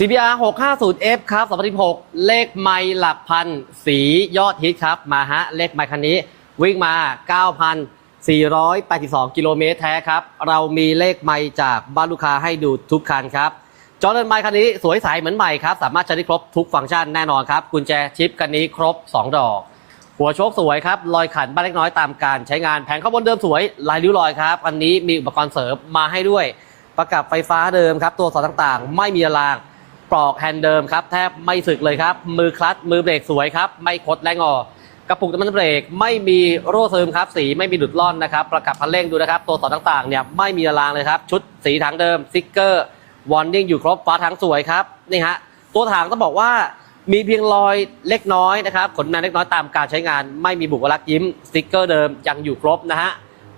CBR 650F ครับ2016เลขไมล์หลักพัน สียอดฮิตครับ มาฮะ เลขไมล์คันนี้ วิ่งมา 9,482 กิโลเมตรแท้ครับ เรามีเลขไมล์จากบ้านลูกค้าให้ดูทุกคันครับจอร์แดนไมล์คันนี้สวยใสเหมือนใหม่ครับ สามารถใช้ได้ครบทุกฟังก์ชันแน่นอนครับ กุญแจชิปคันนี้ครบ 2 ดอก หัวโชคสวยครับรอยขันบ้านเล็กน้อยตามการใช้งานแผงข้างบนเดิมสวยลายริ้วรอยครับอันนี้มีอุปกรณ์เสริมมาให้ด้วย ประกับไฟฟ้าเดิมครับ ตัวสอดต่างๆ ไม่มีราง ปลอกแฮนด์เดิมครับแทบไม่สึกเลยครับ มือคลัตช์มือเบรกสวยครับ ไม่คดและงอ กระปุกน้ำมันเบรกไม่มีรั่วซึมครับ สีไม่มีหลุดล่อนนะครับ ประกับคันเร่งดูนะครับ ตัวต่อต่างๆเนี่ยไม่มีรางเลยครับ ชุดสีถังเดิมสติ๊กเกอร์วอร์นิ่งอยู่ครบฟ้าถังสวยครับนี่ฮะตัวถังต้องบอกว่ามีเพียงรอยเล็กน้อยนะครับขนแมนเล็กน้อยตามการใช้งาน ไม่มีบุกลักษณ์ยิ้มสติ๊กเกอร์เดิมยังอยู่ครบนะฮะ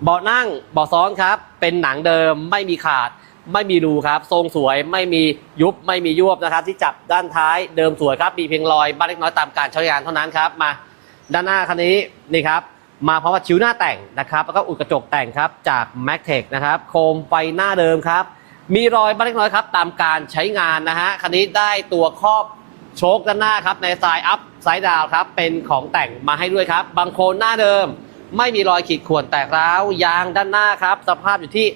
เบาะนั่งเบาะซ้อนครับเป็นหนังเดิมไม่มีขาด ไม่มีรูครับ ทรงสวยไม่มียุบไม่มียวบนะครับ ที่จับด้านท้ายเดิมสวยครับมีเพียงรอยบ้านเล็กน้อยตามการใช้งานเท่านั้นครับมาด้านหน้าคันนี้นี่ครับมาเพราะว่าชิ้วหน้าแต่งนะครับแล้วก็อุดกระจกแต่งครับจาก m a c t e c h นะครับโคมไฟหน้าเดิมครับ มีรอยบ้านเล็กน้อยครับตามการใช้งานนะฮะคันนี้ได้ตัวครอบโชคด้านหน้าครับในสายอัพสายดาวครับเป็นของแต่งมาให้ด้วยครับบางโคนหน้าเดิม ไม่มีรอยขีดข่วนแตกร้าวยางด้านหน้าครับ สภาพอยู่ที่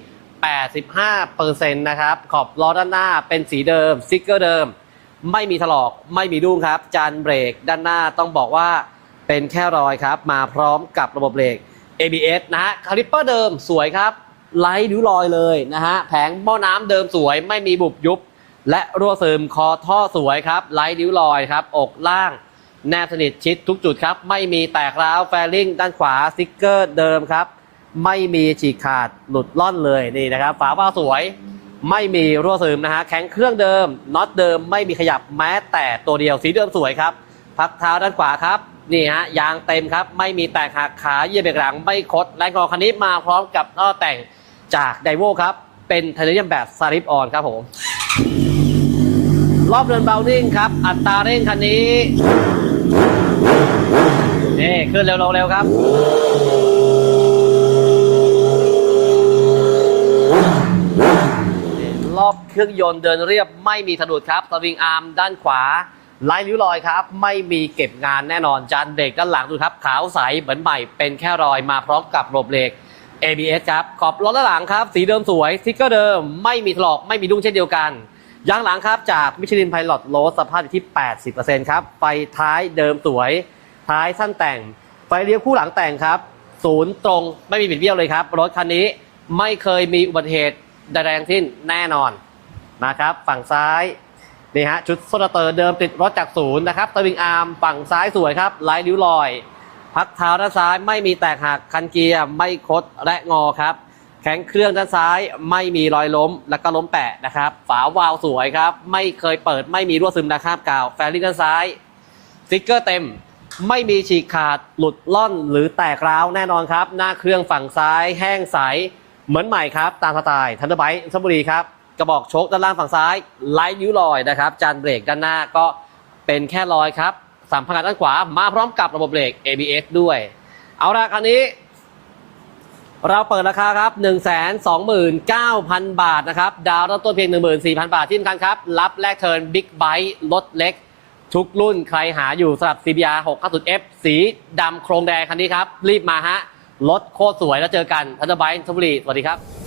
85%นะครับขอบล้อด้านหน้าเป็นสีเดิมสติ๊กเกอร์เดิม ไม่มีถลอกไม่มีดุ้งครับ จานเบรกด้านหน้าต้องบอกว่าเป็นแค่รอยครับ มาพร้อมกับระบบเบรก ABS นะฮะคาลิปเปอร์เดิมสวยครับไร้ริ้วรอยเลยนะฮะแผงหม้อน้ำเดิมสวย ไม่มีบุบยุบ และรั่วซึมคอท่อสวยครับไร้ริ้วรอยครับ อกล่าง แนบสนิทชิดทุกจุดครับ ไม่มีแตกร้าวแฟลิงด้านขวาสติ๊กเกอร์เดิมครับ ไม่มีฉีกขาดหลุดล่อนเลยนี่นะครับ ฝาบ้าสวยไม่มีรั่วซึมนะฮะแข็งเครื่องเดิมน็อตเดิมไม่มีขยับแม้แต่ตัวเดียวสีเดิมสวยครับ พักเท้าด้านขวาครับนี่ฮะยางเต็มครับไม่มีแตกหักขาเยียบเบรกหลังไม่คดและงอคันนี้มาพร้อมกับท่อแต่งจากไดโวครับ เป็นไทเทเนียมแบบซาริฟออนครับผม รอบเดินเบลนิ่งครับ อัตราเร่งคันนี้นี่ขึ้นเร็วๆครับ รอบ เครื่องยนต์เดินเรียบไม่มีสะดุดครับสวิงอาร์มด้านขวาไล่ริ้วรอยครับ ไม่มีเก็บงานแน่นอนจานเบรกด้านหลังดูครับ ขาวใสเหมือนใหม่เป็นแค่รอยมาพร้อมกับระบบเบรก ABS ครับขอบล้อด้านหลังครับ สีเดิมสวยสติ๊กเกอร์เดิม ไม่มีถลอกไม่มีดุ้งเช่นเดียวกันยางหลังครับจากมิชลินไพลอตโลสภาพอยู่ที่ 80%ครับไฟท้ายเดิมสวย ท้ายสั้นแต่ง ไฟเลี้ยวคู่หลังแต่งครับศูนย์ตรงไม่มีบิดเบี้ยวเลยครับ รถคันนี้ไม่เคยมีอุบัติเหตุใดๆทั้งสิ้นแน่นอน นะครับ ฝั่งซ้ายนี่ฮะชุดโซลเตอร์เดิมติดรถจากศูนย์นะครับตวิงอาร์มฝั่งซ้ายสวยครับไร้ริ้วรอย พักเท้าด้านซ้ายไม่มีแตกหักคันเกียร์ไม่คดและงอครับ แข็งเครื่องด้านซ้ายไม่มีรอยล้มแล้วก็ล้มแปะนะครับ ฝาวาล์วสวยครับ ไม่เคยเปิดไม่มีรั่วซึมนะครับกาวแฟลิงด้านซ้ายสติ๊กเกอร์เต็มไม่มีฉีกขาดหลุดล่อนหรือแตกร้าวแน่นอนครับ หน้าเครื่องฝั่งซ้ายแห้งใส เหมือนใหม่ครับ ตามสไตล์ทันเดอร์ไบต์ชลบุรีครับ กระบอกโชคด้านล่างฝั่งซ้ายไล่นิ้วรอยนะครับ จานเบรกด้านหน้าก็เป็นแค่รอยครับสัมผัสด้านขวามาพร้อมกับระบบเบรก ABS ด้วย เอาละคันนี้ เราเปิดราคาครับ 129,000 บาทนะครับ ดาวเริ่มต้นเพียง 14,000 บาทที่สำคัญครับ รับแลกเทิร์นบิ๊กไบค์รถเล็ก ทุกรุ่นใครหาอยู่สำหรับ CBR 650F สีดำโครงแดงคันนี้ครับ รีบมาฮะรถโคตรสวยแล้วเจอกันทันเดอร์ไบค์ชลบุรีสวัสดีครับ